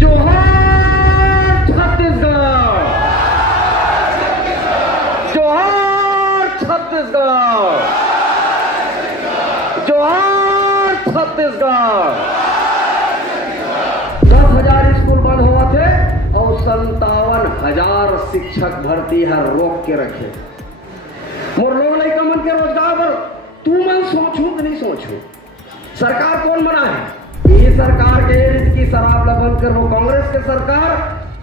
जोहार छत्तीसगढ़, जोहार छत्तीसगढ़, जोहार छत्तीसगढ़। 10,000 स्कूल बंद हुआ थे और 57,000 शिक्षक भर्ती है रोक के रखे। मोर लोग नहीं कमन के रोजगार पर तू मन सोचू कि नहीं सोचू? सरकार कौन बना है? ये सरकार के रीत की शराब ला बंद कर वो कांग्रेस के सरकार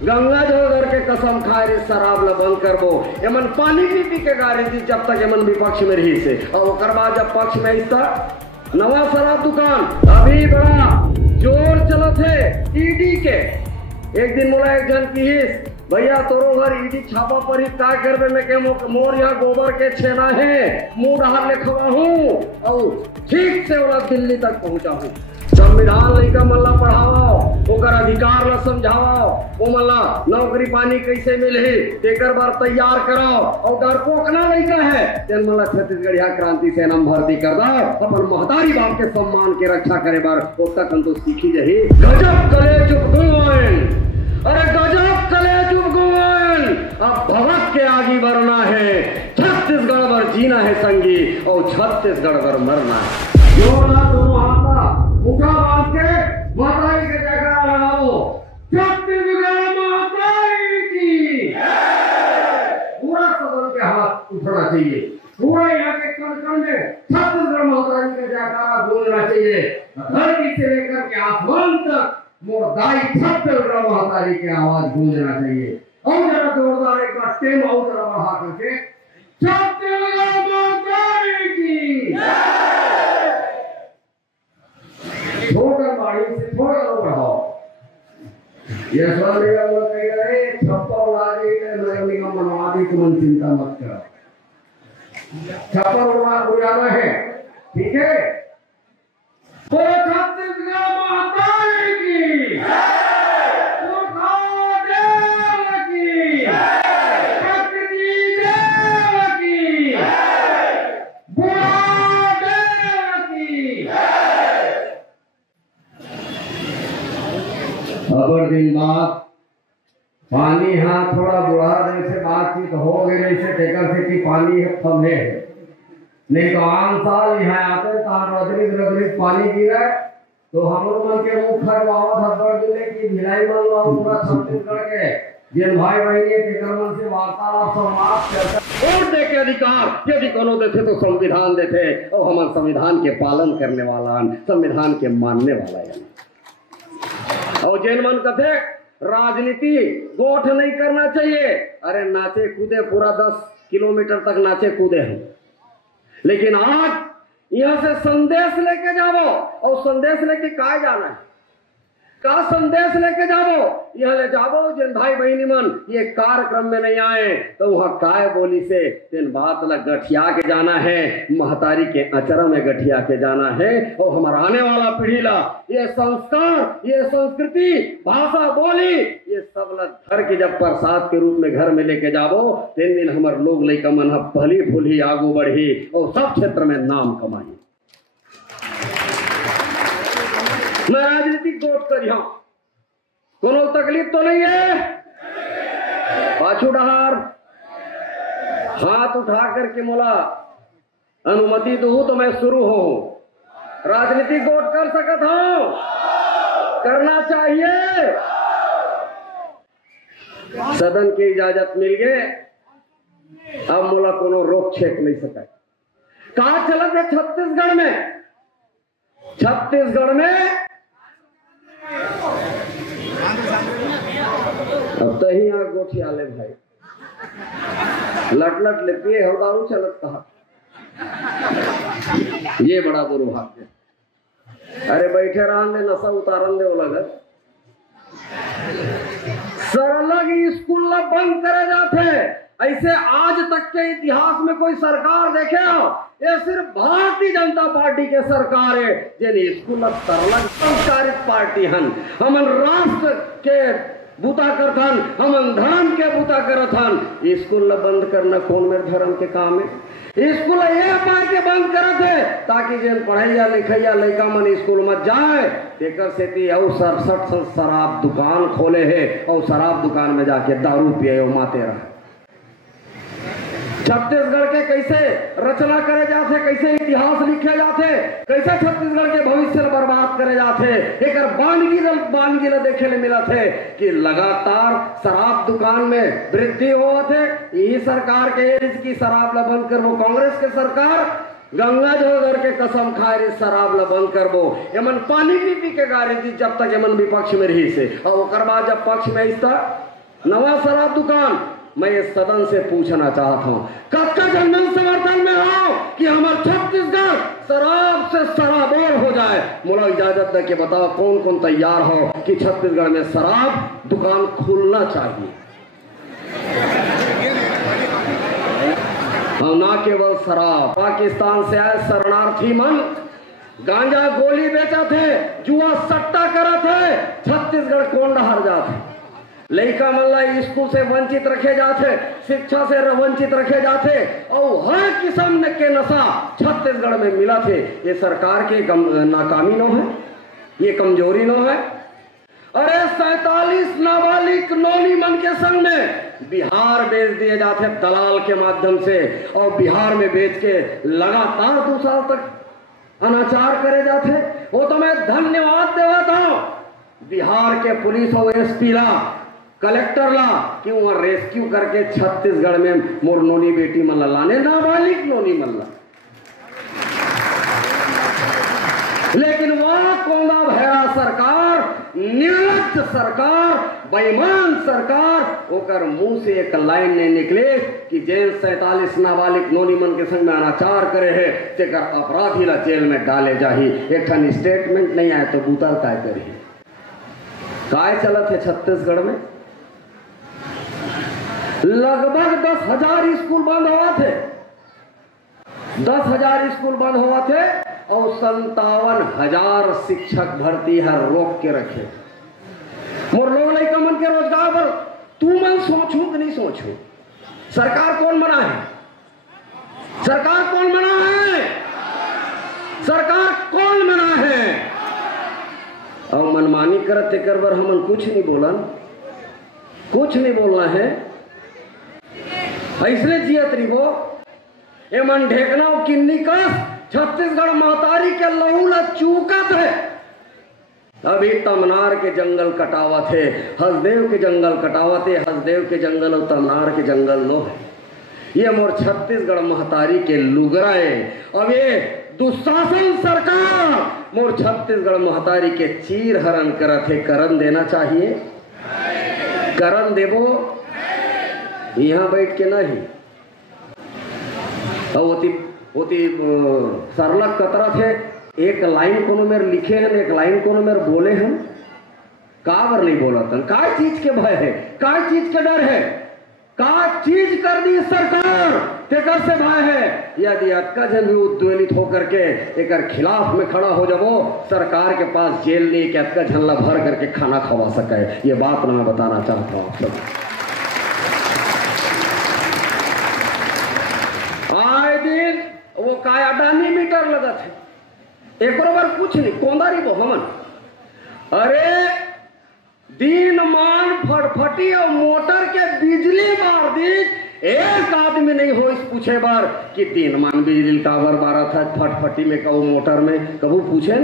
गंगा जल के कसम खाए रे शराब ला बंद कर वो एमन पानी भी पी के गा रही थी जब तक एमन विपक्ष में रही से। और ओकर बाद जब पक्ष में इसका नवा शराब दुकान अभी बड़ा जोर चलत है ईडी के। एक दिन बोला एक जन की भैया तोरो घर ईडी छापा पर ही का करबे में के मोर यहाँ गोबर के छेना है मुंह डहार लिखवा हूँ और ठीक से वाला दिल्ली तक पहुंचा हूँ। संविधान लइका मल्ला पढ़ाओ ओकर अधिकार ला समझाओ वो मल्ला नौकरी पानी कैसे मिले तेकर बार तैयार कराओ और डरपोक ना लइका है तेन मल्ला छत्तीसगढ़िया क्रांति सेना में भर्ती कर दो अपन महतारी बाप के सम्मान के रक्षा करे बार तक हम तो सीखी जही। गजब कले चुप गुआन, अरे गजब कले चुप गुआन, अब भगत के आगे बढ़ना है। छत्तीसगढ़ पर जीना है संगी और छत्तीसगढ़ पर मरना है। दोनों हाथ मुखा बांध के माताई के जयकारा लगाओ। छत्तीसगढ़ माताई की पूरा सदन के हाथ उठना चाहिए। पूरा यहाँ के कण कण में छत्तीसगढ़ माताई के जयकारा गूंजना चाहिए। धरती से लेकर के आसमान तक मोरदाई छत्तीसगढ़ माताई की आवाज गूंजना चाहिए। और जरा जोरदार एक बार टेम और जरा बढ़ा करके छत्तीसगढ़ माताई की छोड़कर बाड़ी से थोड़ा लो बढ़ाओ। ये स्वर निगम लोग कह रहे छप्पर उड़ा दी नगर निगम बनवा दी तुम चिंता मत करो। छप्पर उड़ाना है ठीक है। तो छत्तीसगढ़ माताई की, अगर दिन बाद पानी हाँ थोड़ा बुढ़ा देर से बातचीत हो गई से टेकर से कि पानी कमे है नहीं तो आम साल यहाँ आते रगड़ित पानी गिरा तो हम लोग मन के मुंह खरवावत हर जिले की भिलाई मन पूरा छत्तीसगढ़ के जिन भाई बहनी टेकर मन से वार्तालाप संवाद वोट दे के अधिकार यदि कोनो देते तो संविधान देते और हमारे संविधान के पालन करने वाला संविधान के मानने वाला है। और जैन मन कथे राजनीति गोठ नहीं करना चाहिए। अरे नाचे कूदे पूरा 10 किलोमीटर तक नाचे कूदे हैं लेकिन आज यहाँ से संदेश लेके जाओ और संदेश लेके कहा जाना है का संदेश लेके जाओ यह ले जाओ जिन भाई बहनी मन ये कार्यक्रम में नहीं आए तो वहाँ काय बोली से जिन बात लग गठिया के जाना है महतारी के अचरा में गठिया के जाना है और हमारा आने वाला पीढ़ी ला ये संस्कार ये संस्कृति भाषा बोली ये सब लग घर के जब प्रसाद के रूप में घर में लेके जाओ 3 दिन हमारे लोग लेकर मन पहली फूली आगू बढ़ी और सब क्षेत्र में नाम कमाई। मैं राजनीतिक गोट करिया कोनो तकलीफ तो नहीं है। पाछू डहार हाथ उठा करके मोला अनुमति दो तो मैं शुरू हो राजनीतिक गोट कर सकता हूं करना चाहिए। सदन की इजाजत मिल गए अब मोला कोनो रोक छेक नहीं सका। कहा चला गया छत्तीसगढ़ में अब तो ही आग गोठी आले भाई लट लट ले पिए हो दारू चलत कहा ये बड़ा दुर्भाग्य। अरे बैठे रहन दे नशा उतारन दे लगत सरलग स्कूल ला बंद करे जाते ऐसे आज तक के इतिहास में कोई सरकार देखे हो ये सिर्फ भारतीय जनता पार्टी के सरकार है जिन स्कूल सरलग संस्कारित पार्टी हन हमन राष्ट्र के बूता करथन, हमन धर्म के बूता करथन। स्कूल बंद करना कौन मेरे धर्म के काम है? स्कूल ये पाए के बंद करत है ताकि जेन पढ़ैया लिखैया लड़का मन स्कूल मत जाए। तेकर सेती और 67 शराब दुकान खोले है और शराब दुकान में जाके दारू पिए और माते रहे। छत्तीसगढ़ के कैसे रचना करे जाते, कैसे इतिहास लिखे जाते, कैसे छत्तीसगढ़ के भविष्य बर्बाद करे जाते, एक बानगी देखे ले मिला थे कि लगातार शराब दुकान में वृद्धि हुआ थे। यही सरकार के इसकी शराब ला बंद कर, वो कांग्रेस के सरकार गंगा जल के कसम खाए शराब ला बंद कर बो। एमन पानी पी पी के गाड़ी थी जब तक एमन विपक्ष में रही से, और ओकर बाद जब पक्ष में इसका नवा शराब दुकान। मैं इस सदन से पूछना चाहता हूं, कब का जनमन समर्थन में हो कि हमारा छत्तीसगढ़ शराब से शराबोर हो जाए? मुला इजाजत दे के बताओ कौन कौन तैयार हो कि छत्तीसगढ़ में शराब दुकान खुलना चाहिए? और ना केवल शराब, पाकिस्तान से आए शरणार्थी मन गांजा गोली बेचा थे, जुआ सट्टा करा थे, छत्तीसगढ़ कौन हार जाते। लड़का मल्ला स्कूल से वंचित रखे जाते, शिक्षा से वंचित रखे जाते, और हर किस्म के नशा छत्तीसगढ़ में मिला थे। ये सरकार के नाकामी न है, ये कमजोरी न है। अरे 47 नाबालिग नौनी मन के संग में बिहार बेच दिए जाते दलाल के माध्यम से, और बिहार में बेच के लगातार 2 साल तक अनाचार करे जाते। वो तो मैं धन्यवाद देता हूं बिहार के पुलिस और एसपी ला, कलेक्टर ला कि वहां रेस्क्यू करके छत्तीसगढ़ में मोर नोनी बेटी मन लाने, नाबालिग नोनी मन ला। लेकिन वहां कोंदा भैरा सरकार, निर्लज्ज सरकार, बेईमान सरकार, ओकर मुंह से एक लाइन नहीं निकले कि जेल 47 नाबालिग नोनी मन के संग में अनाचार करे है तेकर अपराधी ला जेल में डाले जाही। एक ठन स्टेटमेंट नहीं आए तो बूता काय करी। काय चलत है छत्तीसगढ़ में? लगभग 10,000 स्कूल बंद हुआ थे, 10,000 स्कूल बंद हुआ थे, और 57,000 शिक्षक भर्ती है रोक के रखे। मोर लोग लड़का मन के रोजगार पर तू मन सोचू कि नहीं सोचू? सरकार कौन बना है? सरकार कौन बना है? सरकार कौन बना है? और मनमानी करते कर बर हमन कुछ नहीं बोलन, कुछ नहीं बोलना है। ऐसने जियत रिबो एमन ढेकना किन्नी कस छत्तीसगढ़ महतारी के लहू ला चूकत है। अभी तमनार के जंगल कटावत है, हसदेव के जंगल कटावत है, हसदेव के जंगल और तमनार के जंगल नो है। ये मोर छत्तीसगढ़ महतारी के लुगराए। अब ये दुशासन सरकार मोर छत्तीसगढ़ महतारी के चीर हरण करत है। करन देना चाहिए? करन देवो यहाँ बैठ के नहीं। होती सरलग कतरा थे, एक लाइन कोनो मेरे लिखे हैं, एक लाइन कोनो मेरे बोले हैं, काबर नहीं बोला था? का चीज के भय है, का चीज के डर है, का चीज कर दी सरकार तेकर से भय है? यदि अटका जन भी उद्वेलित होकर के एक खिलाफ में खड़ा हो जाओ, सरकार के पास जेल नहीं कि अटका झल्ला भर करके खाना खवा सके। ये बात मैं बताना चाहता हूँ आप सब। आए दिन वो काय अडानी मीटर लगा थे, एक बार कुछ नहीं कोंदारी वो हमन। अरे दिन मान फटफटी और मोटर के बिजली मार दी, एक आदमी नहीं हो इस पूछे बार कि दिन मान बिजली काबर बारा था फटफटी में, कबू मोटर में, कबू पूछे,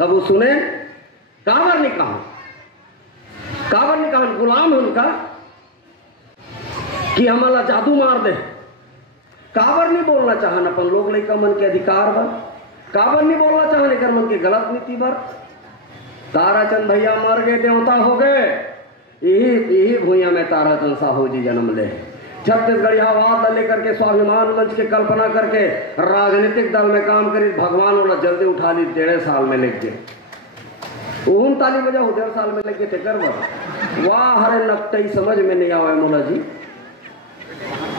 कबू सुने, काबर नहीं कहा, काबर नहीं कहा गुलाम है उनका कि हमारा जादू मार दे। काबर नहीं बोलना चाहन अपन लोग लड़का मन के अधिकार बर, काबर नहीं बोलना चाहन एक मन के गलत नीति बर। ताराचंद भैया मर गए, देवता हो गए, यही भूया में ताराचंद साहू जी जन्म ले। छत्तीसगढ़ियावाद लेकर के स्वाभिमान मंच की कल्पना करके राजनीतिक दल में काम करी, भगवान वाला जल्दी उठा ली, 1.5 साल में लिख गए। ओहन ताली बजा 1.5 साल में लिख गए थे कर। वाह हरे नकटई समझ में नहीं आवे मोला जी,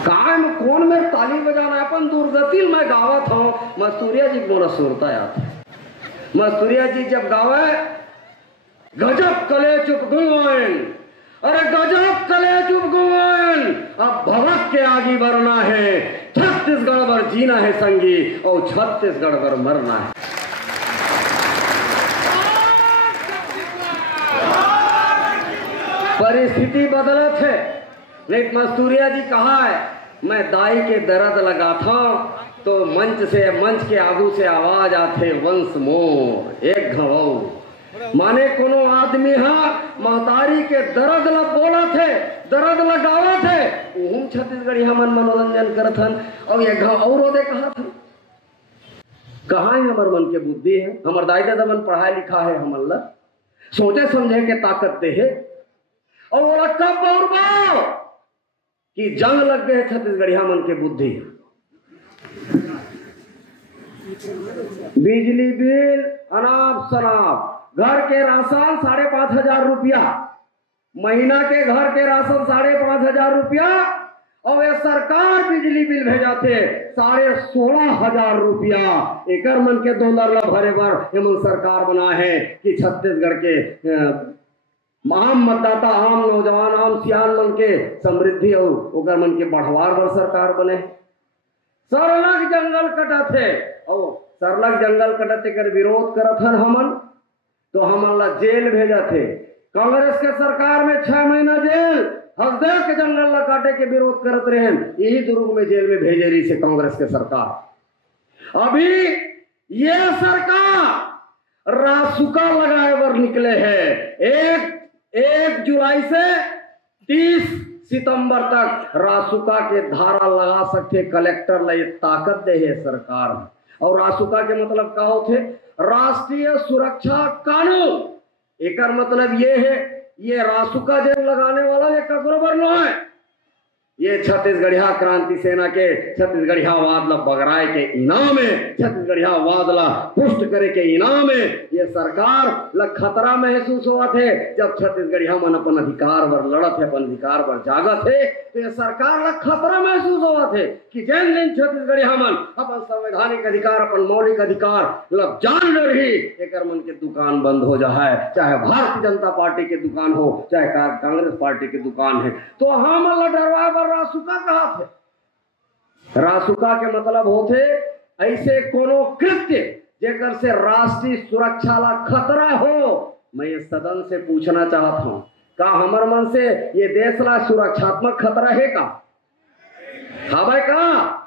काम कौन में ताली बजाना? अपन दुर्गति में गावत हूँ, मस्तूरिया जी मोला सुरता याद। मस्तूरिया जी जब गावे गजब कले चुप गुलवाइन, अरे गजब कले चुप गोवन, अब भगत के आगे बढ़ना है, छत्तीसगढ़ पर जीना है संगी और छत्तीसगढ़ पर मरना है। परिस्थिति बदलत है। लेकिन मस्तूरिया जी कहा है, मैं दाई के दर्द लगा था तो मंच के आगू से आवाज आते वंश मोर एक घवौ। माने कोनो आदमी महतारी के दर्द ला बोला थे, दर्द लगावा थे, उहुम छत्तीसगढ़ी हमन मनोरंजन करत हन। और ये घवौ दे कहा था, कहाँ है हमर मन के बुद्धि है, हमर दाई दादा मन पढ़ाई लिखा है, हमन ला सोचे समझे के ताकत दे है। और वो कब बौरबा कि जंग लग गए छत्तीसगढ़िया मन के बुद्धि। बिजली बिल अनाप शनाप, घर के राशन 5,500 रुपया, महीना के घर के राशन 5,500 रुपया, और ये सरकार बिजली बिल भेजा थे 16,500 रुपया। एक मन के $2 ला भरे बार एमन सरकार बना है कि छत्तीसगढ़ के आम मतदाता, आम नौजवान, आम सियान मन के समृद्धि और मन के बढ़वार बर सरकार बने। सरलग जंगल कटा थे और सरलग जंगल कटते कर विरोध करत हन हमन, तो हमन ला जेल भेजा थे। कांग्रेस के सरकार में 6 महीना जेल, हसदेव के जंगल ला काटे के विरोध करत रहे, यही दुर्ग में जेल में भेजे रही से कांग्रेस के सरकार। अभी ये सरकार रासुका लगाए बर निकले है। 1 जुलाई से 30 सितंबर तक रासुका के धारा लगा सकते, कलेक्टर ला ये ताकत दे है सरकार। और रासुका के मतलब का होते, राष्ट्रीय सुरक्षा कानून। एक मतलब ये है, ये रासुका जेल लगाने वाला ये ककरो बर न है, ये छत्तीसगढ़िया क्रांति सेना के छत्तीसगढ़िया वाद ला बगराए के इनाम है, छत्तीसगढ़िया वाद ला पुष्ट करे के इनाम है। ये सरकार ला खतरा महसूस हुआ थे जब छत्तीसगढ़िया मन अपन अधिकार पर लड़त है, अपन अधिकार पर जागत है, तो ये सरकार ला खतरा महसूस हुआ थे कि जैन दिन छत्तीसगढ़िया मन अपन संवैधानिक अधिकार, अपन मौलिक अधिकार ला जान रही, एक मन के दुकान बंद हो जाए, चाहे भारतीय जनता पार्टी के दुकान हो, चाहे कांग्रेस पार्टी के दुकान है, तो हम ला डरवा पर रासुका कहा थे। रासुका के मतलब होते ऐसे कोनो कृत्य जेकर से राष्ट्रीय सुरक्षा ला खतरा हो। मैं ये सदन से पूछना चाहता हूं, का हमर मन से ये देश ला सुरक्षात्मक खतरा है का? हाँ भाई का?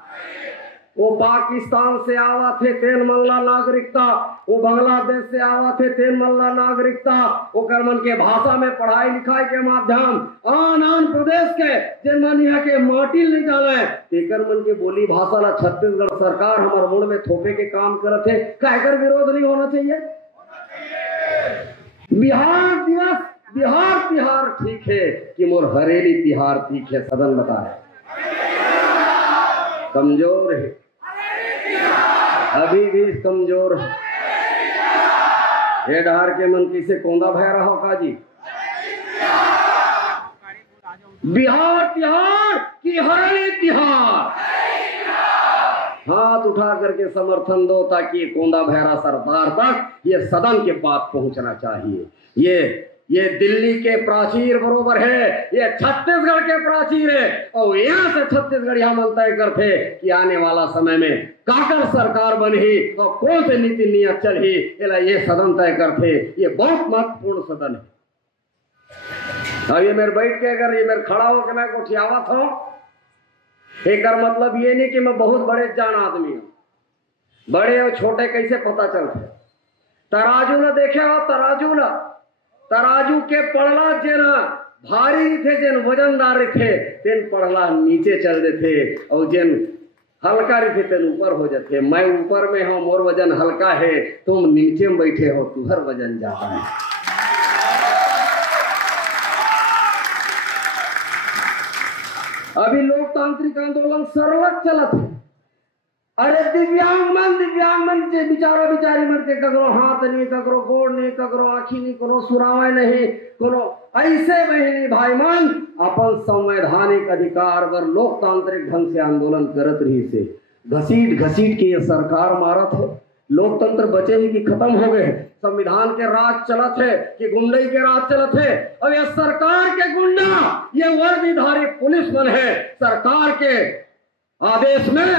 वो पाकिस्तान से आवा थे तेन मल्ला नागरिकता, वो बांग्लादेश से आवा थे तेन मल्ला नागरिकता, वो कर्मन के भाषा में पढ़ाई लिखाई के माध्यम आन प्रदेश के जिन मन यहाँ के माटी नहीं जाने, तेकर मन के बोली भाषा ला छत्तीसगढ़ सरकार हमारे मुड़ में थोपे के काम करते है। कहकर विरोध नहीं होना चाहिए। बिहार दिवस, बिहार तिहार ठीक है कि मोर हरेली तिहार ठीक है, सदन बताए कमजोर है, अभी भी कमजोर है। ये डहार के मन किसे कोंदा भय रहा का जी? बिहार तिहार की हरेली तिहार, हाथ उठा करके समर्थन दो ताकि कोंदा भैरा सरदार तक ये सदन के बात पहुंचना चाहिए। ये दिल्ली के प्राचीर बरोबर है, ये छत्तीसगढ़ के प्राचीर है, और यहाँ से छत्तीसगढ़ यहाँ मन तय करते कि आने वाला समय में काकर सरकार बनी और कौन से नीति नियत चली, ये सदन तय करते। ये बहुत महत्वपूर्ण सदन है। और ये मेरे बैठ के अगर ये मेरे खड़ा होकर मैं गोठियावत हूं, एक मतलब ये नहीं कि मैं बहुत बड़े जान आदमी हूं। बड़े और छोटे कैसे पता चलते? तराजू न देखे हो, तराजू के पड़ला जेना भारी थे, जेन वजनदार थे तेन पड़ला नीचे चल देते, और जेन हल्का रहे तेन ऊपर हो जाते। मैं ऊपर में हूँ, मोर वजन हल्का है, तुम नीचे में बैठे हो, तुहर वजन ज्यादा है। अभी लोकतांत्रिक आंदोलन सरलग चलत है। अरे दिव्यांग मन जे बिचारा बिचारी मन के ककरो हाथ नहीं, ककरो गोड़ नहीं, ककरो आँखी नहीं, कोनो सुरावे नहीं, कोनो ऐसे बहनी भाई मन अपन संवैधानिक अधिकार पर लोकतांत्रिक ढंग से आंदोलन करत रही से घसीट के ये सरकार मारत है। लोकतंत्र बचे ही कि खत्म हो गए? संविधान के राज चलत है कि गुंडई के राज चलत है? और ये सरकार के गुंडा, ये वर्दीधारी पुलिस बन है। सरकार के आदेश में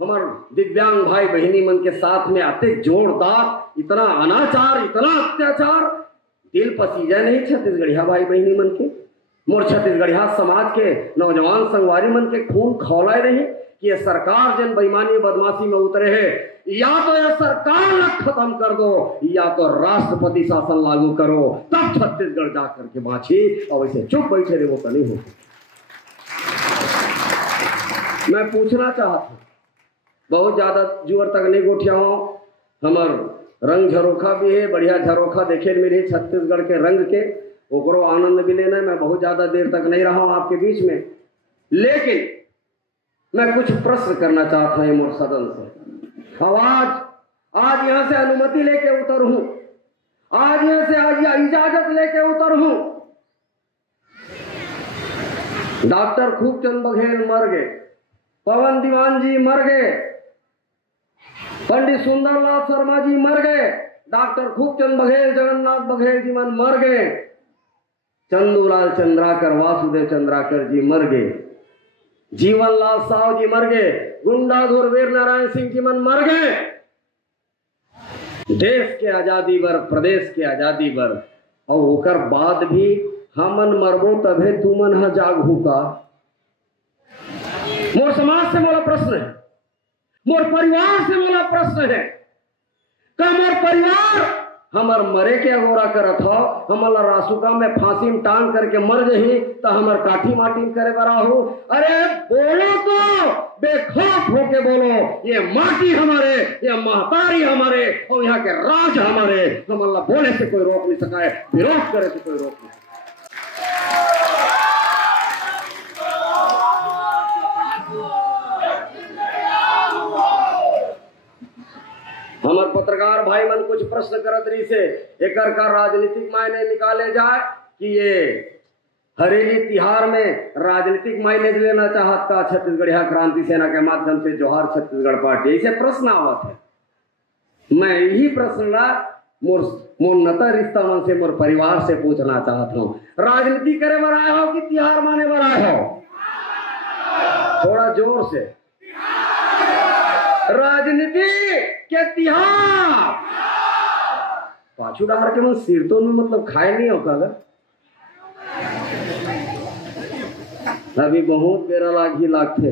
हमारे दिव्यांग भाई बहनी मन के साथ में अति जोरदार इतना अनाचार, इतना अत्याचार, दिल पसीजा नहीं छत्तीसगढ़िया भाई बहनी मन के। मोर छत्तीसगढ़िया समाज के नौजवान संगवारी मन के खून खौलाए नहीं कि ये सरकार जन बेईमानी बदमाशी में उतरे है। या तो ये सरकार ला खत्म कर दो, या तो राष्ट्रपति शासन लागू करो, तब छत्तीसगढ़ जा करके बाँची। और वैसे चुप बैठे रहे वो तो नहीं हो। मैं पूछना चाहता हूँ, बहुत ज्यादा जुअर तक नहीं गोठियाओ, हमार रंग झरोखा भी है, बढ़िया झरोखा देखे मिले छत्तीसगढ़ के रंग के, ओकरो आनंद भी लेना है। मैं बहुत ज्यादा देर तक नहीं रहा हूं आपके बीच में, लेकिन मैं कुछ प्रश्न करना चाहता हूं मोर सदन से। आज यहां से अनुमति लेके उतर हूं, आज यहां से इजाजत लेके उतर हूं। डॉक्टर खूबचंद बघेल मर गए, पवन दीवान जी मर गए, पंडित सुंदरलाल शर्मा जी मर गए, डॉक्टर खूबचंद बघेल, जगन्नाथ बघेल जी मन मर गए, चंदूलाल चंद्राकर, वासुदेव चंद्राकर जी मर गए, जीवनलाल साव जी मर गए, गुंडाधुर वीर नारायण सिंह जी मन मर गए। देश के आजादी बर, प्रदेश के आजादी बर, और होकर बाद भी हमन मरबो तभे तुमन ह जागहू का। मोर समाज से मोला प्रश्न है, मोर परिवार से मोला प्रश्न है, का मोर परिवार हमार मरे के अगोरा करत हो, हमारा रासुका में फांसी में टांग करके मर जही तो हमार काठी माटी करे बरा हो। अरे बोलो तो बेखौफ होके बोलो, ये माटी हमारे, ये महतारी हमारे, और यहाँ के राज हमारे। हमारा बोले से कोई रोक नहीं सका है, विरोध करे से कोई रोक नहीं। हमारे पत्रकार भाई मन कुछ प्रश्न करत रही से, एकर का राजनीतिक मायने निकाले जाए कि ये हरेली तिहार में राजनीतिक माइलेज लेना चाहत का छत्तीसगढ़िया क्रांति सेना के माध्यम से जोहार छत्तीसगढ़ पार्टी, ऐसे प्रश्न आवत है। मैं यही प्रश्न ला मोर नता रिश्ता मन से, मोर परिवार से पूछना चाहता हूँ, राजनीति करे बर आए हो कि तिहार माने बर आए हो? थोड़ा जोर से। राजनीति के तिहार पाछू डार के मन सिरतों में मतलब खाए नहीं होता गा। अभी बहुत बेरा लागी लागते,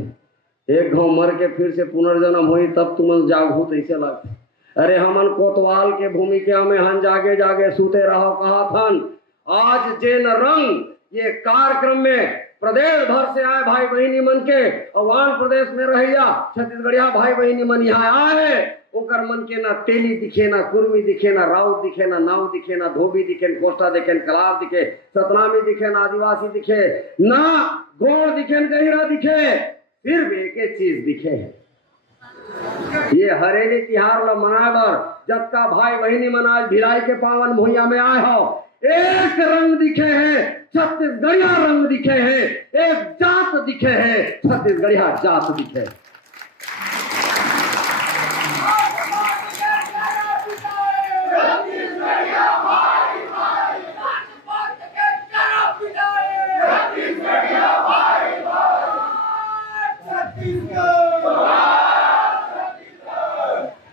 एक घाव मर के फिर से पुनर्जन्म हुई तब तुम जागू ऐसे लागते। अरे हमन कोतवाल के भूमिका में हम जागे जागे सूते रहो कहा थन। आज जेन रंग ये कार्यक्रम में प्रदेश भर से आए भाई बहनी मन के, अवान प्रदेश में रहिया छत्तीसगढ़िया भाई बहनी मन यहाँ आए, ओकर मन के ना तेली दिखे, ना कुर्मी दिखे, ना राउत दिखे, ना नाव दिखे, ना धोबी दिखे, कोष्टा दिखे, कलाव दिखे, सतनामी दिखे, ना आदिवासी दिखे, ना गोड़ दिखे, गहिरा दिखे, सिर्फ एक चीज दिखे है। ये हरेली तिहार ला मनाए बर जब का भाई बहनी मन आज भिलाई के पावन भुइया में आए हो, एक रंग दिखे है, छत्तीसगढ़िया रंग दिखे है, एक जात दिखे है, छत्तीसगढ़िया जात दिखे।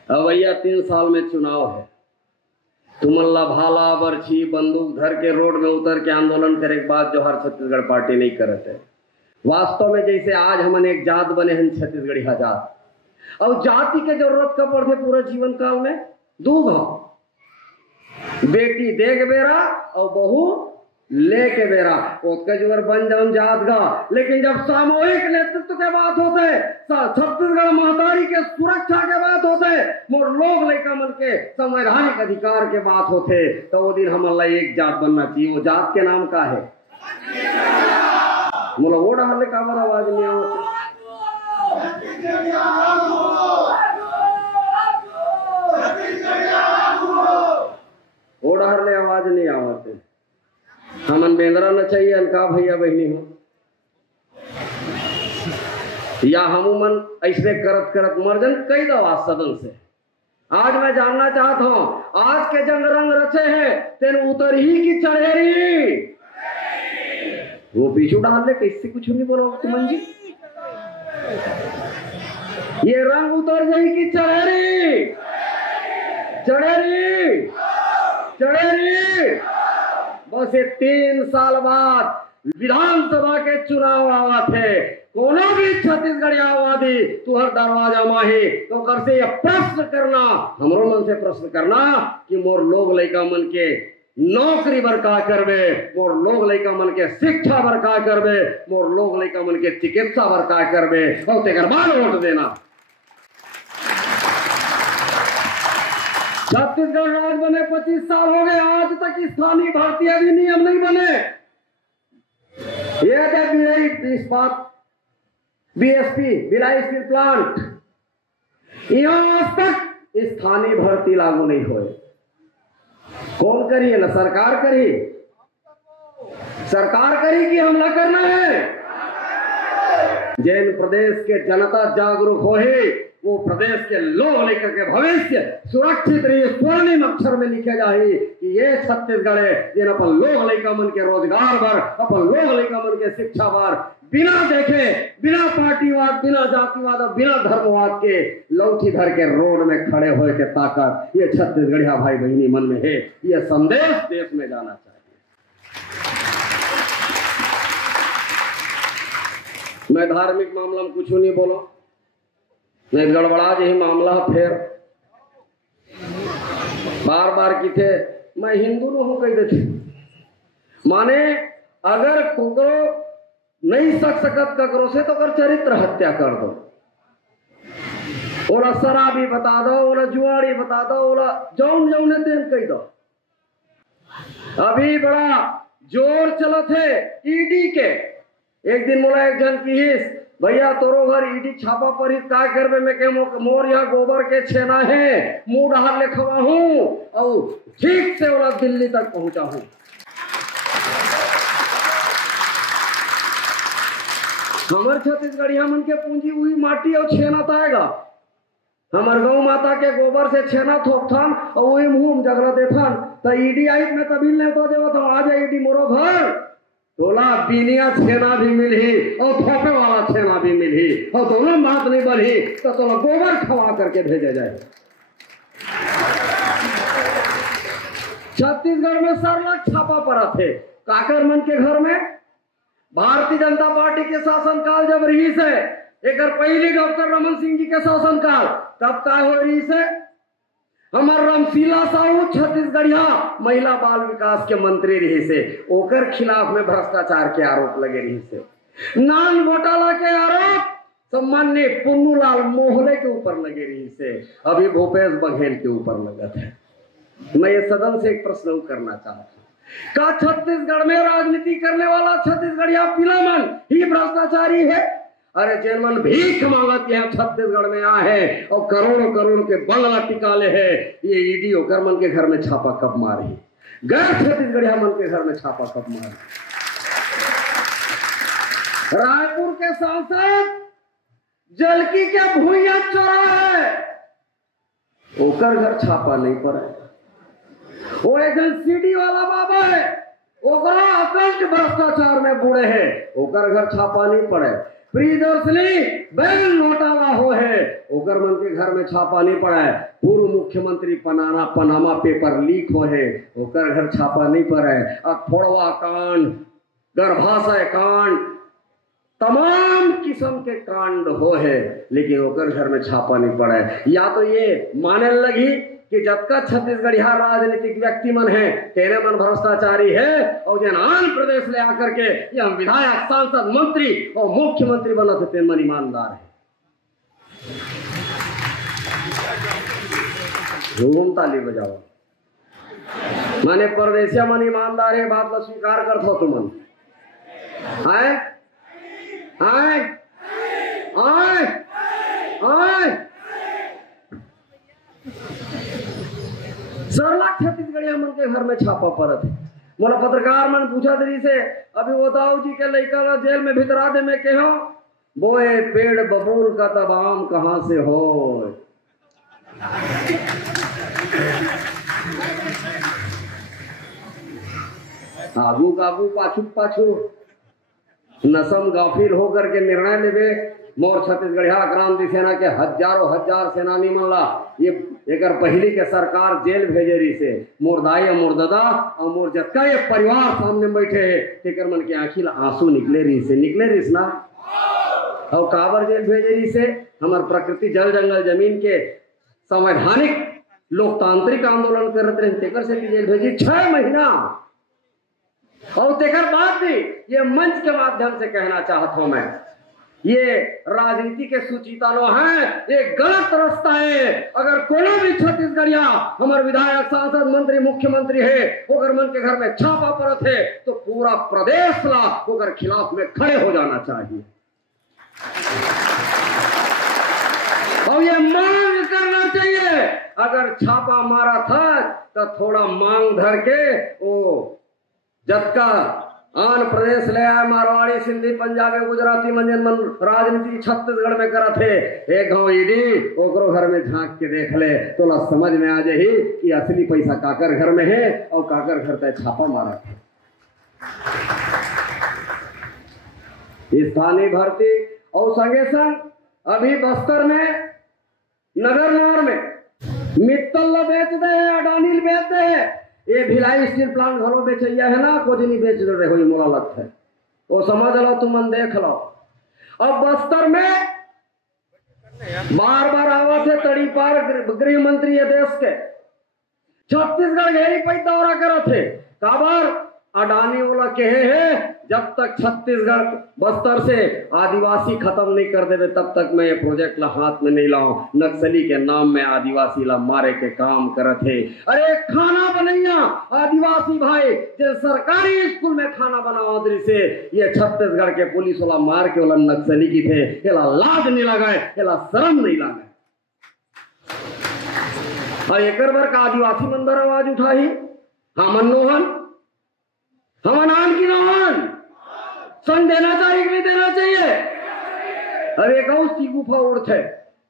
अब भैया 3 साल में चुनाव है, तुमल्ला भाला बर्छी बंदूक धर के रोड में उतर के आंदोलन करे के बाद जो हर छत्तीसगढ़ पार्टी नहीं करते है। वास्तव में जैसे आज हमन एक जात बने हैं छत्तीसगढ़िया जात, और जाति के जरूरत कब पड़ते पूरे जीवन काल में? 2 घाव, बेटी दे के बेरा और बहू ले के बेरा, उसके जोर बन जाऊन जात गा। लेकिन जब सामूहिक नेतृत्व के बात होते, छत्तीसगढ़ महतारी के सुरक्षा के बात होते, मोर लोग लड़का मन के संवैधानिक अधिकार के बात होते, तो वो दिन हमला एक जात बनना चाहिए। वो जात के नाम का है? मोला वो डहर का आवाज नहीं आवत, वो डहर ले आवाज नहीं आवत। हमन बेंदरा न चाहिए अनका भैया बहनी हो, या हमू मन ऐसे करत करत मर जन कई दवा सदन से। आज मैं जानना चाहता हूं, आज के जंग रंग रचे हैं तेन उतर ही की चढ़ेरी। वो पीछू डाल ले, किससे कुछ नहीं बोला तुमन जी। ये रंग उतर गई की चढ़ेरी, चढ़ेरी, चढ़ेरी। बस ये 3 साल बाद विधानसभा के चुनाव आवा थे, कोनो भी छत्तीसगढ़ियावादी तुहर दरवाजा माही तो कर से ये प्रश्न करना, हमरो मन से प्रश्न करना कि मोर लोग लइका मन के नौकरी बर का करबे, मोर लोग लइका मन के शिक्षा बर का करबे, मोर लोग लइका मन के चिकित्सा बर का करबे, और तेकर बाद वोट देना। छत्तीसगढ़ राज्य बने 25 साल हो गए, आज तक स्थानीय भारतीय अधिनियम नहीं बने। ये थे इस्पात बीएसपी भिलाई स्टील प्लांट, यहां आज तक स्थानीय भर्ती लागू नहीं हुए। कौन करिए ना, सरकार करी, सरकार करी कि हमला करना है। जैन प्रदेश के जनता जागरूक हो ही वो प्रदेश के लोग लेकर के भविष्य सुरक्षित रही, स्वर्णिम अक्षर में लिखे जाए कि ये छत्तीसगढ़ है जिन अपन लोग लेकर मन के रोजगार पर, अपन लोग लेकर मन के शिक्षा पर बिना देखे, बिना पार्टीवाद, बिना जातिवाद और बिना धर्मवाद के लौठी धर के रोड में खड़े हुए के ताकत ये छत्तीसगढ़िया भाई बहनी मन में है। ये संदेश देश में जाना चाहिए। मैं धार्मिक मामला में कुछ नहीं बोला, नहीं गड़बड़ा यही मामला फिर बार बार की थे। मैं हिंदू न हूं कह देते, माने अगर कुकरो नहीं सक सकत ककरो से तो कर चरित्र हत्या कर दो, ओला शराबी बता दो, ओला जुआरी बता दो, ओला जौन जौने तेन कह दो। अभी बड़ा जोर चलत है ईडी के। एक दिन मोला एक जन की भैया तोरो घर ईडी छापा पर ही का करबे, मैं के मोर यहाँ गोबर के छेना है, मुंह डहार ले खवा हूं और ठीक से ओला दिल्ली तक पहुंचा हूं। हमार छत्तीसगढ़िया मन के पूंजी हुई माटी और छेना ताएगा। हमार गौ माता के गोबर से छेना थोपथन और वही मुंह जगरा देथन तो ईडी आई में तभी ले तो देवत आ जाए ईडी मोरो घर तोला बीनिया छेना भी मिलही और थोपे वाला छेना भी मिलही और दोनों बात नहीं बढ़ी तो तोला गोबर खवा करके भेजे जाए। छत्तीसगढ़ में सरलग छापा पड़ा थे काकर मन के घर में। भारतीय जनता पार्टी के शासनकाल जब रही से, एक पहले डॉक्टर रमन सिंह जी के शासनकाल, तब का हो रही से हमार रमशीला साहू छत्तीसगढ़िया महिला बाल विकास के मंत्री रही से, ओकर खिलाफ में भ्रष्टाचार के आरोप लगे रही से। नान घोटाला के आरोप सम्मान्य पुन्नूलाल मोहले के ऊपर लगे रही से, अभी भूपेश बघेल के ऊपर लगा है। मैं ये सदन से एक प्रश्न करना चाहता हूँ, का छत्तीसगढ़ में राजनीति करने वाला छत्तीसगढ़िया पिलामन ही भ्रष्टाचारी है? अरे जैन भीख मांगत यहाँ छत्तीसगढ़ में आए हैं और करोड़ों करोड़ के बंगला टिकाले हैं, ये ईडी होकर मन के घर में छापा कब मारी? गैर छत्तीसगढ़िया मन के घर में छापा कब मारी? रायपुर के सांसद जलकी के भूइया चोरा है, ओकर घर छापा नहीं पड़ा। वो एक सीडी वाला बाबा है, ओकरा अकल्ट भ्रष्टाचार में बुड़े हैं, ओकर घर छापा नहीं पड़े। प्रियदर्शनी बैंक घोटाला हो है, ओकर मन के घर में छापा नहीं पड़ा है। पूर्व मुख्यमंत्री पनामा पेपर लीक हो है, ओकर घर छापा नहीं पड़ा है। अखोड़वा कांड, गर्भाशय कांड, तमाम किस्म के कांड हो है, लेकिन ओकर घर में छापा नहीं पड़ा है। या तो ये माने लगी कि जब का छत्तीसगढ़िया राजनीतिक व्यक्ति मन है तेरे मन भ्रष्टाचारी है, और जन आंध्र प्रदेश ले आकर के ये हम विधायक, सांसद, मंत्री और मुख्यमंत्री बना थे तेरे मन ईमानदार है। घूम ताली बजाओ, माने परदेशिया मन ईमानदार है, बात ला स्वीकार कर थो तुमन आए आए आए आए। सरला छत्तीसगढ़िया मन के घर में छापा पड़त है। मोला पत्रकार मन पूछा दरी से, अभी वो दाऊ जी के लड़का जेल में भितरा दे में के हो बोए पेड़ बबूल का तब आम कहां से हो। आगू कागू पाछू पाछू नसम गाफिल होकर के निर्णय लेवे। मोर छत्तीसगढ़िया क्रांति सेना के हजारों हजार सेनानी मनला ये एकर पहली के सरकार जेल भेजे रही से। मोर दाई और मोर दादा और मोर जत्का ये परिवार सामने बैठे है तेकर मन के आंखी ला आंसू निकले रही ना। और काबर जेल भेजे रही से हमार प्रकृति जल जंगल जमीन के संवैधानिक लोकतांत्रिक आंदोलन करते रहे तेकर से जेल भेजी 6 महीना। और तेकर बाद भी ये मंच के माध्यम से कहना चाहता हूं मैं, ये राजनीति के सुचिता हैं, ये गलत रास्ता है। अगर कोनो भी छत्तीसगढ़िया हमारे विधायक सांसद मंत्री मुख्यमंत्री है अगर मन के घर में छापा पड़त है तो पूरा प्रदेश ला ओकर खिलाफ में खड़े हो जाना चाहिए और ये मांग करना चाहिए। अगर छापा मारा था तो थोड़ा मांग धर के ओ जबका आंध्र प्रदेश ले आए मारवाड़ी सिंधी पंजाबी गुजराती मंजन मन राजनीति छत्तीसगढ़ में करा थे। एक गांव ईडी ओकरो घर में झांक के देख ले तो ला समझ में आ जाही कि असली पैसा काकर घर में है और काकर घर तय छापा मारा था। स्थानीय भर्ती और संगे संग अभी बस्तर में नगर नौर में मित्तल बेच दे अडानी बेच दे ये भिलाई स्टील प्लांट घरों बेचैया है ना कुछ नहीं बेच रहे हो मोला लगता है वो समझ लो तुम देख लो। अब बस्तर में बार बार आवत है तड़ी पार गृह मंत्री ये देश के छत्तीसगढ़ घेरी पे दौरा करो थे काबर अडानी वाला कहे है जब तक छत्तीसगढ़ बस्तर से आदिवासी खत्म नहीं कर देवे तब तक मैं ये प्रोजेक्ट ला हाथ में नहीं लाऊं। नक्सली के नाम में आदिवासी ला मारे के काम करत है। अरे खाना बनैया आदिवासी भाई जो सरकारी स्कूल में खाना बनाओ से ये छत्तीसगढ़ के पुलिस वाला मार के वाला नक्सली की थे एला लाज नहीं लगाए एला शर्म नहीं लगाए। और एक बार का आदिवासी मंदिर आवाज उठाई हाँ मनोहन हम नाम की नौहन संग देना चाहिए कि नहीं देना चाहिए। अरे कौन गुफा उड़ते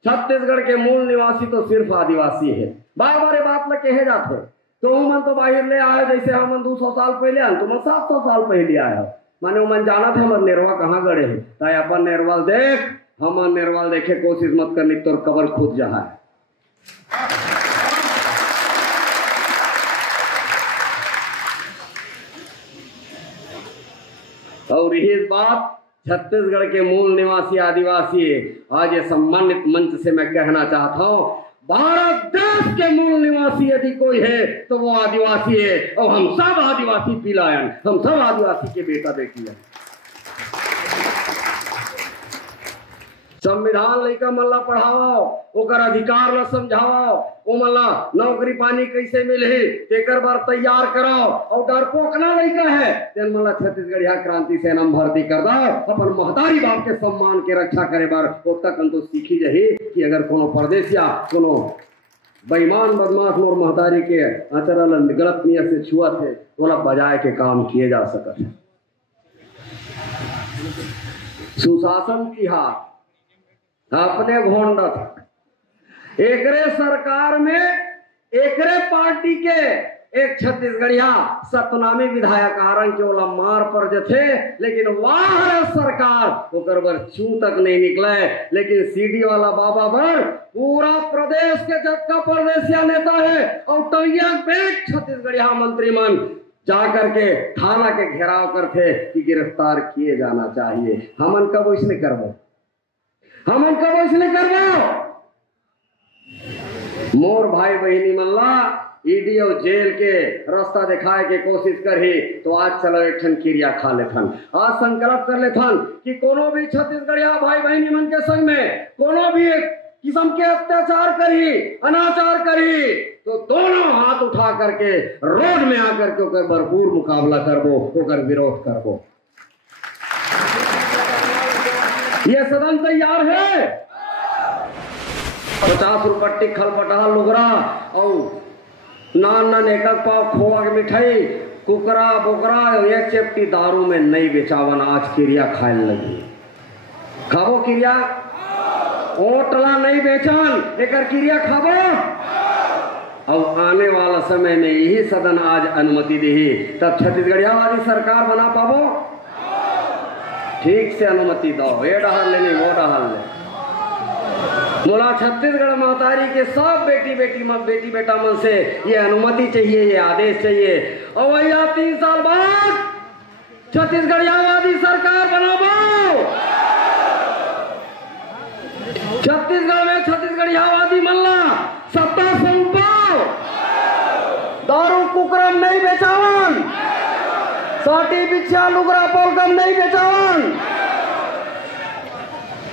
छत्तीसगढ़ के मूल निवासी तो सिर्फ आदिवासी है। बार बार बात में कहे जाते तो मन तो बाहर ले आए जैसे हम 200 साल पहले आए तुम 700 साल पहले आए हो माने मन जाना थे हमारे नेरवा कहाँ गड़े है ताई अपन नेरवाल देख हम नेरवाल देखे कोशिश मत करने तो कबर खुद जहा है। और यही बात छत्तीसगढ़ के मूल निवासी आदिवासी है। आज ये सम्मानित मंच से मैं कहना चाहता हूँ भारत देश के मूल निवासी यदि कोई है तो वो आदिवासी है और हम सब आदिवासी पिलायन हम सब आदिवासी के बेटा बेटी है। संविधान लेकर मल्ला पढ़ाओ ओकर अधिकार ला समझाओ ओ मल्ला नौकरी पानी कैसे मिले तेकर बार तैयार कराओ और डरपोक ना लइका है तेन मल्ला छत्तीसगढ़िया क्रांति सेना में भर्ती कर दो अपन महतारी बाप के सम्मान के रक्षा करे बार तक तो सीखी जही कि अगर कोनो परदेसिया कोनो बेईमान बदमाश मोर महतारी के आचरण गलत नियत से छुआ थे तोला बजाय के काम किए जा सकते हैं। सुशासन की हार अपने घोंडत एकरे सरकार में एकरे पार्टी के एक छत्तीसगढ़िया सतनामी विधायक आरंग के ओला मार पर जथे लेकिन वाह सरकार ओकर बर चू तक नहीं निकले लेकिन सीडी वाला बाबा बर पूरा प्रदेश के जत्का प्रदेशिया नेता है और तैया बेट छत्तीसगढ़िया मंत्री मन जाकर के थाना के घेराव करते कि गिरफ्तार किए जाना चाहिए। हमन कब इसने करबो हमन कब इसने करबो मोर भाई बहनी मल्ला ईडी और जेल के रास्ता दिखाए के कोशिश करही तो आज चलो एक ठन क्रिया खा लेथन आज संकल्प कर लेथन कि कोनो भी छत्तीसगढ़िया भाई बहनी मन के संग में कोनो भी एक किस्म के अत्याचार करी अनाचार करी तो दोनों हाथ उठा करके रोड में आकर के ओकर भरपूर मुकाबला करबो ओकर विरोध करबो। ये सदन तैयार है 50 रुपट्टी खलपटा लुगरा और नान एक पाव खोआ की मिठाई कुकरा बोकरा एक चेप्टी दारू में नहीं बेचावन आज क्रिया खाए लगी खाबो क्रिया ओटला नहीं बेचान लेकर क्रिया खाबो। अब आने वाला समय में यही सदन आज अनुमति दी तब छत्तीसगढ़िया वाली सरकार बना पाबो। ठीक से अनुमति दो, ये डहर ले नहीं वो डहर ले। मोला छत्तीसगढ़ महतारी के सब बेटी बेटा मन से ये अनुमति चाहिए, ये आदेश चाहिए। और भैया 3 साल बाद छत्तीसगढ़ियावादी सरकार बनाओ। छत्तीसगढ़ में छत्तीसगढ़ियावादी मल्ला सत्ता सौंपाओ। दारू कुकरम नहीं बेचावन, साटी बिछा लुगरा पोलकम नहीं बेचावन।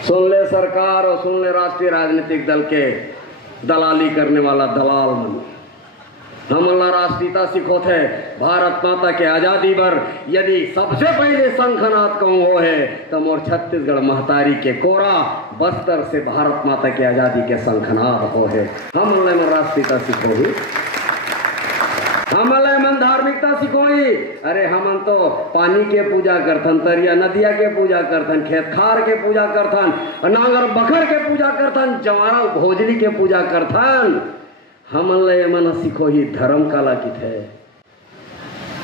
सुन ले सरकार और सुन ले राष्ट्रीय राजनीतिक दल के दलाली करने वाला दलाल मन। हमला राष्ट्रीयता सिखो थे भारत माता के आजादी पर यदि सबसे पहले शंखनाद कहूँ हो है तो मोर छत्तीसगढ़ महतारी के कोरा बस्तर से भारत माता के आजादी के शंखनाद हो है। हमला में राष्ट्रीयता सिखो ही, हमला मन धार्मिकता सिखोई। अरे हमन तो पानी के पूजा करथन, तरिया नदिया के पूजा करथन, खेत खार के पूजा करथन, नांगर बखर के पूजा करथन, जवारा भोजली के पूजा करथन। हमन ले मन सिखो ही धर्म काला की थे।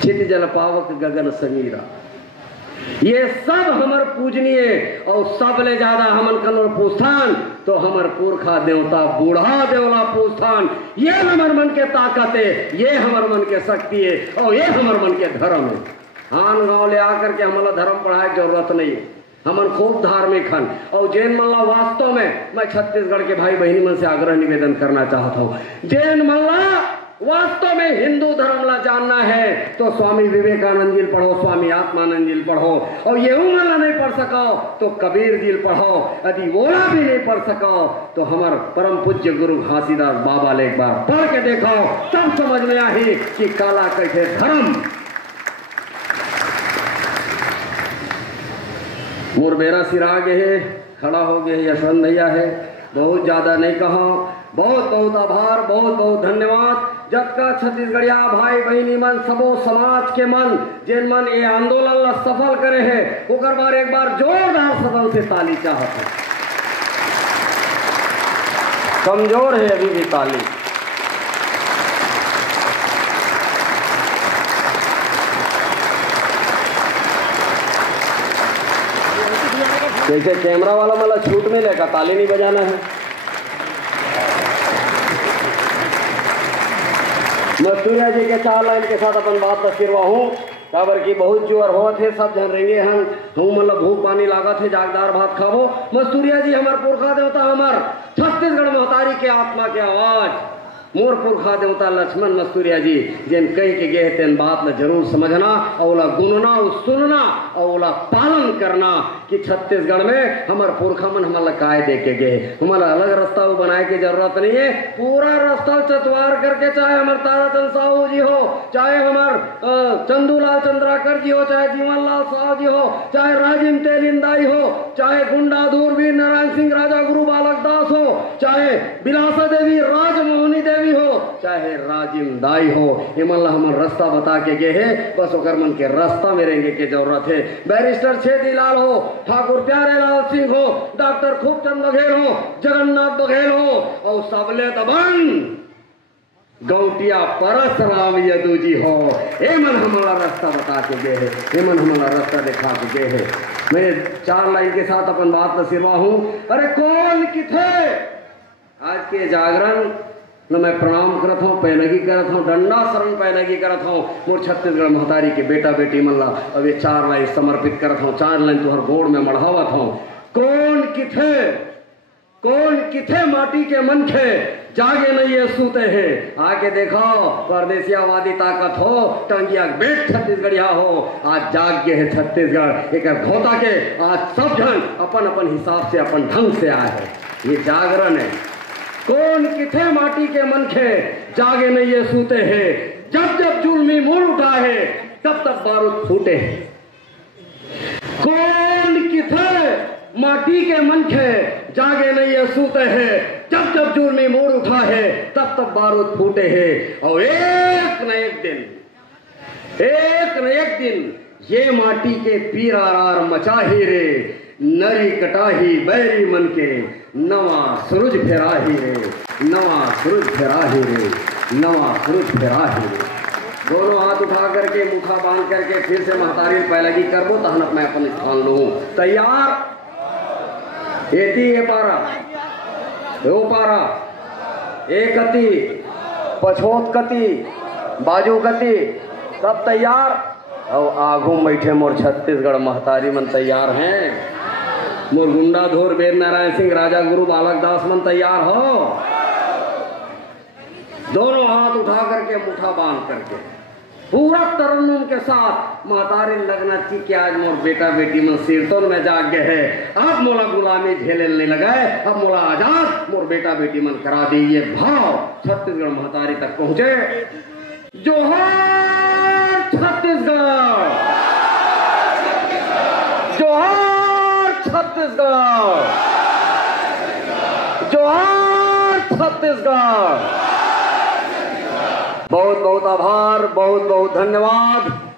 चित जल पावक गगन समीरा, ये सब हमर पूजनीय और सब ले ज्यादा हमन कनोर पूछथान तो हमर पुरखा देवता बूढ़ा देवला पूछथान। ये हमर मन के ताकत है, ये हमर मन के शक्ति है और ये हमर मन के धर्म है। आन गाँव ले आकर के हमला धर्म पढ़ाए की जरूरत नहीं है। हमन खूब धार्मिक हन और जैन मल्ला वास्तव में मैं छत्तीसगढ़ के भाई बहनी मन से आग्रह निवेदन करना चाहता हूँ। जैन मल्ला वास्तव में हिंदू धर्म ला जानना है तो स्वामी विवेकानंद जी पढ़ो, स्वामी आत्मानंद जी पढ़ो, और येहू मल्ला नहीं पढ़ सको तो कबीर जी पढ़ो, यदि वोला भी नहीं पढ़ सको तो हमार परम पूज्य गुरु घासीदास बाबा ले एक बार पढ़ के देखो, तब समझ में आई कि काला कैसे धर्म। मुरबेरा सिरा गए है, खड़ा हो गए यशवंत भैया है। बहुत ज्यादा नहीं कहा, बहुत बहुत आभार, बहुत बहुत धन्यवाद। जब का छत्तीसगढ़िया भाई बहनी मन सबो समाज के मन जिन मन ये आंदोलन ला सफल करे है ओकर बार एक बार जोरदार सदन से ताली चाहत है। कमजोर है अभी भी ताली। जैसे कैमरा वाला मतलब छूट में लेगा, ताली नहीं बजाना है। मैं सूर्या जी के 4 लाइन के साथ अपन बात बसिरवा हूँ। काबर की बहुत जोर हो थे, सब जन रहेंगे हम मतलब भूख पानी लागत है, जागदार भात खाबो। मस्तूरिया जी हमार पुरखा देवता, हमार छत्तीसगढ़ महतारी के आत्मा के आवाज, मोर पुरखा देवता लक्ष्मण मस्तूरिया जी जिन कह के गए तेन बात में जरूर समझना और गुनना सुनना और पालन करना कि छत्तीसगढ़ में हमार पुरखा मन हमारा काय दे के गए। हमारा अलग रास्ता वो बनाए की जरूरत नहीं है, पूरा रास्ता चतवार करके, चाहे हमार ताराचंद साहू जी हो, चाहे हमार चंदूलाल चंद्राकर जी हो, चाहे जीवनलाल साहू जी हो, चाहे राजिम तेलिंदाई हो, चाहे गुंडा दूरवीर नारायण सिंह राजा गुरु बालक दास हो, चाहे बिलासा देवी राजमोहनी देवी हो, चाहे राजिम दाई हो, इमल्ला हमर रास्ता बता के गए है। बस ओकर मन के रास्ता में रहेंगे के जरूरत है। बैरिस्टर छेदीलाल हो, ठाकुर प्यारे लाल सिंह हो, डॉक्टर खूबचंद बघेल हो, जगन्नाथ बघेल हो और सबले दबंग गौटिया परसराम यदु जी हो, एमन हमारा रास्ता बता के गए है, एमन हमारा रास्ता दिखा के गए है। मैं 4 लाइन के साथ अपन बात में सिरवा हूँ। अरे कौन किथे आज के जागरण न मैं प्रणाम करत हूँ, पैलगी करत हूँ, डंडा शरण पैलगी करत हूँ। मोर छत्तीसगढ़ महतारी के बेटा बेटी मन ला अब ये 4 लाइन समर्पित करत हूँ, 4 लाइन तुहर गोड़ में मढ़ावत हूँ। कौन किथे माटी के मन खे जागे नहीं ये सूते हैं। आके देखो परदेसियावादी ताकत हो, टंगिया बेट छत्तीसगढ़िया हो, आज जाग गए है छत्तीसगढ़। एक धोता के आज सब जन अपन अपन हिसाब से अपन ढंग से आए है, ये जागरण है। कौन किथे माटी के मन खे जागे नहीं ये सूते हैं, जब जब जुल्मी मूल उठा है तब तब बारूद फूटे हैं। कौन किथे माटी के मन खे जागे नहीं ये सूते हैं, जब जब जुल्मी मोड़ उठा है तब तब बारूद फूटे हैं। और एक न एक दिन ये माटी के पीर आरार मचाही रे, नरी कटाही बैरी मन के, नवा सूरज फेराही रे, नवा सूरज फेराही रे, नवा सूरज फेराही रे। दोनों हाथ उठा करके मुखा बांध करके फिर से महतारी पैलगी करबो तहनक मैं अपन स्थान लूँ। तैयार? एती ए पारा ओ पारा एक कति पछोत कति बाजू कति सब तैयार। और आगू बैठे मोर छत्तीसगढ़ महतारी मन तैयार हैं। मोर गुंडा धोर वेद नारायण सिंह राजा गुरु बालक दास मन तैयार हो। दोनों हाथ उठा करके मुठा बांध करके पूरा तरन्नुम के साथ महतारी लगना थी कि आज मोर बेटा बेटी मन सिरतोन में जाग गए है। अब मोला गुलामी झेले नहीं लगाए, अब मोला आजाद मोर बेटा बेटी मन करा दी। ये भाव छत्तीसगढ़ महतारी तक पहुंचे। जोहार छत्तीसगढ़, जोहार छत्तीसगढ़, जोहार छत्तीसगढ़। बहुत बहुत आभार, बहुत बहुत धन्यवाद।